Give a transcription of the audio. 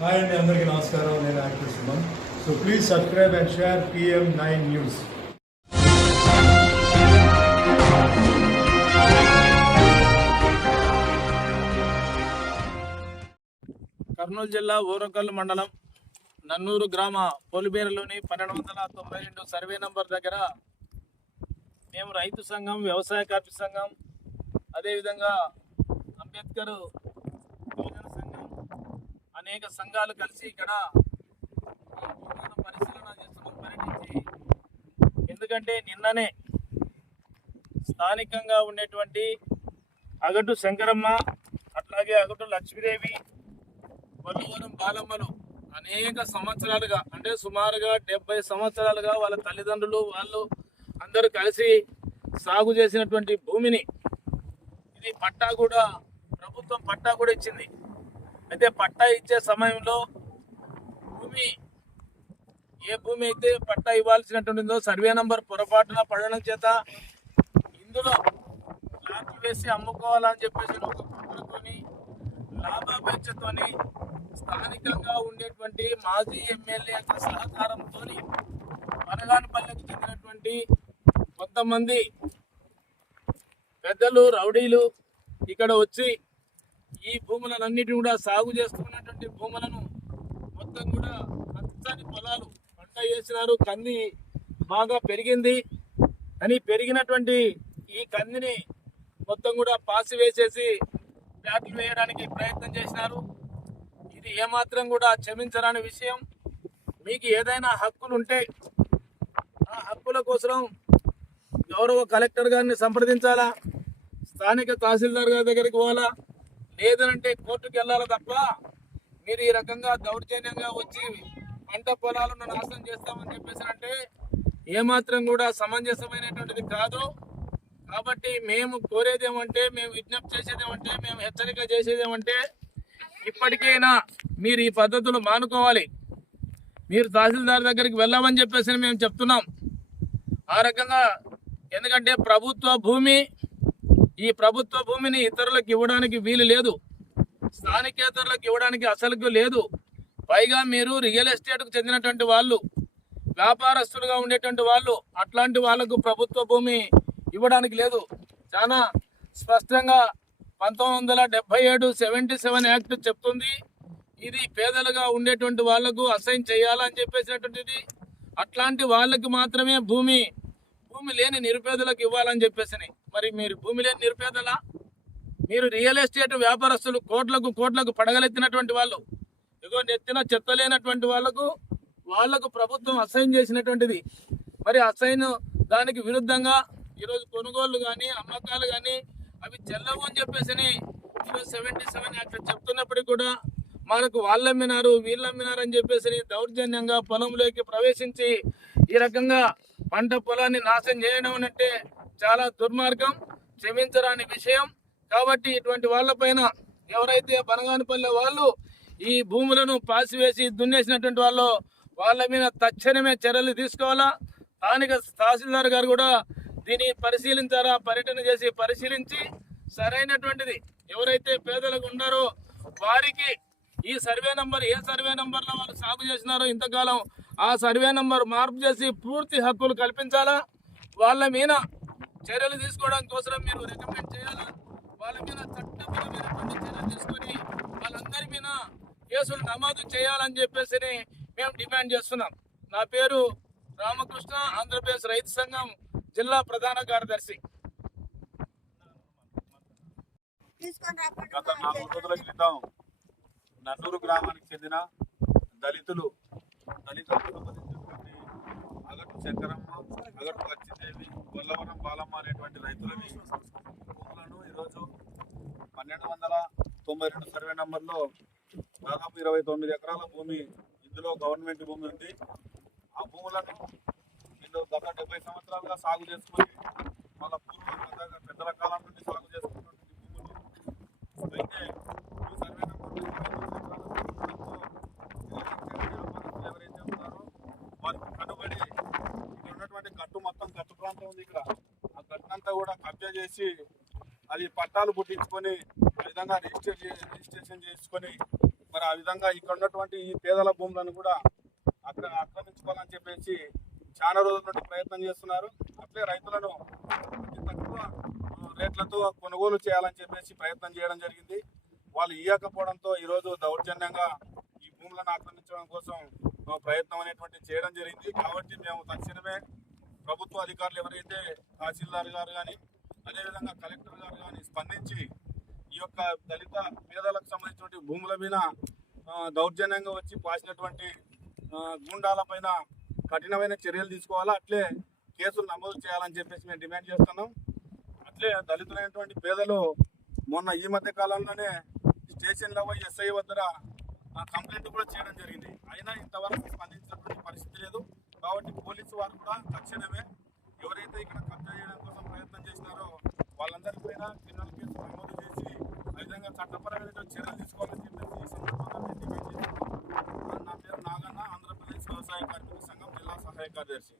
Hi అండి అందరికీ నమస్కారం. నేను actor Suman. So please subscribe and share PM nine news Kurnool జిల్లా ఊరకల్లు మండలం నన్నూరు గ్రామ పోలిబేరులోని పన్నెండు వందల తొంభై రెండు సర్వే నంబర్ దగ్గర మేము రైతు సంఘం వ్యవసాయ కార్మిక సంఘం అదేవిధంగా అంబేద్కర్ అనేక సంఘాలు కలిసి ఇక్కడ పరిశీలన చేస్తున్నాం పర్యటించి ఎందుకంటే నిన్ననే స్థానికంగా ఉండేటువంటి అగటు శంకరమ్మ అట్లాగే అగటు లక్ష్మీదేవి వల్లవరం బాలమ్మలు అనేక సంవత్సరాలుగా అంటే సుమారుగా డెబ్బై సంవత్సరాలుగా వాళ్ళ తల్లిదండ్రులు వాళ్ళు అందరూ కలిసి సాగు చేసినటువంటి భూమిని ఇది పట్టా కూడా ప్రభుత్వం పట్టా కూడా ఇచ్చింది. అయితే పట్టా ఇచ్చే సమయంలో భూమి ఏ భూమి అయితే పట్టా ఇవ్వాల్సినటువంటిదో సర్వే నంబర్ పొరపాటున పడడం చేత ఇందులో లాక్ వేసి అమ్ముకోవాలని చెప్పేసి ఒక కుట్రతోని లాభాపేక్షతోని స్థానికంగా ఉండేటువంటి మాజీ ఎమ్మెల్యే యొక్క సహకారంతో వనగానపల్లెకు చెందినటువంటి కొంతమంది పెద్దలు రౌడీలు ఇక్కడ వచ్చి ఈ భూములన్నిటిని కూడా సాగు చేస్తున్నటువంటి భూములను మొత్తం కూడా పచ్చని పొలాలు పంట వేసినారు కంది బాగా పెరిగింది. అని పెరిగినటువంటి ఈ కందిని మొత్తం కూడా పాసి వేసేసి ప్లాట్లు వేయడానికి ప్రయత్నం చేసినారు. ఇది ఏమాత్రం కూడా క్షమించరాని విషయం. మీకు ఏదైనా హక్కులు ఉంటే ఆ హక్కుల కోసం గౌరవ కలెక్టర్ గారిని సంప్రదించాలా? స్థానిక తహసీల్దార్ గారి దగ్గరికి పోవాలా? లేదనంటే కోర్టుకు వెళ్ళాలి తప్ప మీరు ఈ రకంగా దౌర్జన్యంగా వచ్చి పంట పొలాలను నాశనం చేస్తామని చెప్పేసి అంటే ఏమాత్రం కూడా సమంజసమైనటువంటిది కాదు. కాబట్టి మేము కోరేది ఏమంటే మేము విజ్ఞప్తి చేసేది ఏమంటే మేము హెచ్చరిక చేసేది ఏమంటే ఇప్పటికైనా మీరు ఈ పద్ధతులు మానుకోవాలి. మీరు తహసీల్దార్ దగ్గరికి వెళ్ళామని చెప్పేసి మేము చెప్తున్నాం. ఆ రకంగా ఎందుకంటే ప్రభుత్వ భూమి ఈ ప్రభుత్వ భూమిని ఇతరులకు ఇవ్వడానికి వీలు లేదు. స్థానికేతరులకు ఇవ్వడానికి అసలుకు లేదు. పైగా మీరు రియల్ ఎస్టేట్కు చెందినటువంటి వాళ్ళు వ్యాపారస్తులుగా ఉండేటువంటి వాళ్ళు అట్లాంటి వాళ్ళకు ప్రభుత్వ భూమి ఇవ్వడానికి లేదు. చాలా స్పష్టంగా పంతొమ్మిది వందల డెబ్బై ఏడు సెవెంటీ సెవెన్ యాక్ట్ చెప్తుంది. ఇది పేదలుగా ఉండేటువంటి వాళ్ళకు అసైన్ చేయాలని చెప్పేసినటువంటిది. అట్లాంటి వాళ్ళకి మాత్రమే భూమి భూమి లేని నిరుపేదలకు ఇవ్వాలని చెప్పేసి మరి మీరు భూమి లేని నిరుపేదలా? మీరు రియల్ ఎస్టేట్ వ్యాపారస్తులు కోట్లకు కోట్లకు పడగలెత్తినటువంటి వాళ్ళు. ఇగో నెత్తిన చెత్త లేనటువంటి వాళ్ళకు వాళ్ళకు ప్రభుత్వం అసైన్ చేసినటువంటిది. మరి అసైన్ దానికి విరుద్ధంగా ఈరోజు కొనుగోళ్ళు కానీ అమ్మకాలు కానీ అవి చెల్లవు అని చెప్పేసి ఈరోజు సెవెంటీ సెవెన్ యాక్ట్ చెప్తున్నప్పటికీ కూడా మనకు వాళ్ళు అమ్మినారు వీళ్ళు అమ్మినారు అని చెప్పేసి దౌర్జన్యంగా పొలంలోకి ప్రవేశించి ఈ రకంగా పంట పొలాన్ని నాశనం చేయడం అంటే చాలా దుర్మార్గం క్షమించరాని విషయం. కాబట్టి ఇటువంటి వాళ్ళపైన ఎవరైతే బనగానిపల్లె వాళ్ళు ఈ భూములను పాసివేసి దున్నేసినటువంటి వాళ్ళు వాళ్ళ మీద తక్షణమే చర్యలు తీసుకోవాలా? స్థానిక తహసీల్దార్ గారు కూడా దీన్ని పరిశీలించారా? పర్యటన చేసి పరిశీలించి సరైనటువంటిది ఎవరైతే పేదలకు ఉన్నారో వారికి ఈ సర్వే నంబర్ ఏ సర్వే నంబర్లో వాళ్ళు సాగు చేసినారో ఇంతకాలం ఆ సర్వే నంబర్ మార్పు చేసి పూర్తి హక్కులు కల్పించాలా? వాళ్ళ మీద చర్యలు తీసుకోవడం కోసం మీరు రికమెండ్ చేయాలా? వాళ్ళ మీద చట్టపరమైనటువంటి చర్యలు తీసుకొని వాళ్ళందరి మీద కేసులు నమోదు చేయాలని చెప్పేసి మేము డిమాండ్ చేస్తున్నాం. నా పేరు రామకృష్ణ ఆంధ్రప్రదేశ్ రైతు సంఘం జిల్లా ప్రధాన కార్యదర్శి. గత నాలుగు రోజుల క్రితం నన్నూరు గ్రామానికి చెందిన దళితులు దళితులకు సంబంధించినటువంటి అగటు శంకరమ్మ అగటు లక్ష్మీదేవి గొల్లవరం బాలమ్మ అనేటువంటి రైతులని భూములను ఈరోజు పన్నెండు వందల తొంభై రెండు సర్వే నంబర్లో దాదాపు ఇరవై తొమ్మిది ఎకరాల భూమి ఇందులో గవర్నమెంట్ భూమి ఉంది. ఆ భూములను వీళ్ళు గత డెబ్బై సంవత్సరాలుగా సాగు చేసుకుని వాళ్ళ పూర్వ పెద్ద పెద్దల కాలం నుండి సాగు చేసుకున్నటువంటి భూములు. అయితే ఈ సర్వే నెంబర్లో ఎవరైతే ఉన్నారో వారికి కట్టుబడి ఇక్కడ ఉన్నటువంటి గట్టు మొత్తం గట్టు ప్రాంతం ఉంది ఇక్కడ. ఆ గట్టునంతా కూడా కబ్జా చేసి అది పట్టాలు పుట్టించుకొని ఆ విధంగా రిజిస్టర్ రిజిస్ట్రేషన్ చేసుకొని మరి ఆ విధంగా ఇక్కడ ఉన్నటువంటి ఈ పేదల భూములను కూడా అక్కడ ఆక్రమించుకోవాలని చెప్పేసి చాలా రోజుల నుండి ప్రయత్నం చేస్తున్నారు. అట్లే రైతులను అతి తక్కువ రేట్లతో కొనుగోలు చేయాలని చెప్పేసి ప్రయత్నం చేయడం జరిగింది. వాళ్ళు ఇవ్వకపోవడంతో ఈరోజు దౌర్జన్యంగా ఈ భూములను ఆక్రమించడం కోసం ప్రయత్నం అనేటువంటి చేయడం జరిగింది. కాబట్టి మేము తక్షణమే ప్రభుత్వ అధికారులు ఎవరైతే తహసీల్దార్ గారు కానీ అదేవిధంగా కలెక్టర్ గారు కానీ స్పందించి ఈ యొక్క దళిత పేదలకు సంబంధించినటువంటి భూముల మీద దౌర్జన్యంగా వచ్చి పాసినటువంటి గుండాల పైన కఠినమైన చర్యలు తీసుకోవాలా? అట్లే కేసులు నమోదు చేయాలని చెప్పేసి మేము డిమాండ్ చేస్తున్నాం. అట్లే దళితులైనటువంటి పేదలు మొన్న ఈ మధ్య కాలంలోనే స్టేషన్లో పోయి ఎస్ఐ వద్ద కంప్లైంట్ కూడా చేయడం జరిగింది. అయినా ఇంత కాబట్టి వారు కూడా తక్షణమే ఎవరైతే ఇక్కడ కబ్జా చేయడం కోసం ప్రయత్నం చేసినారో వాళ్ళందరి పైన క్రిమినల్ కేసు నమోదు చేసి ఆ విధంగా చట్టపరమైన చర్యలు తీసుకోవాలని చెప్పేసి ఈ సందర్భంగా మేము డిమాండ్ చేస్తున్నాం. నా పేరు నాగన్న ఆంధ్రప్రదేశ్ వ్యవసాయ కార్మిక సంఘం జిల్లా సహాయ కార్యదర్శి.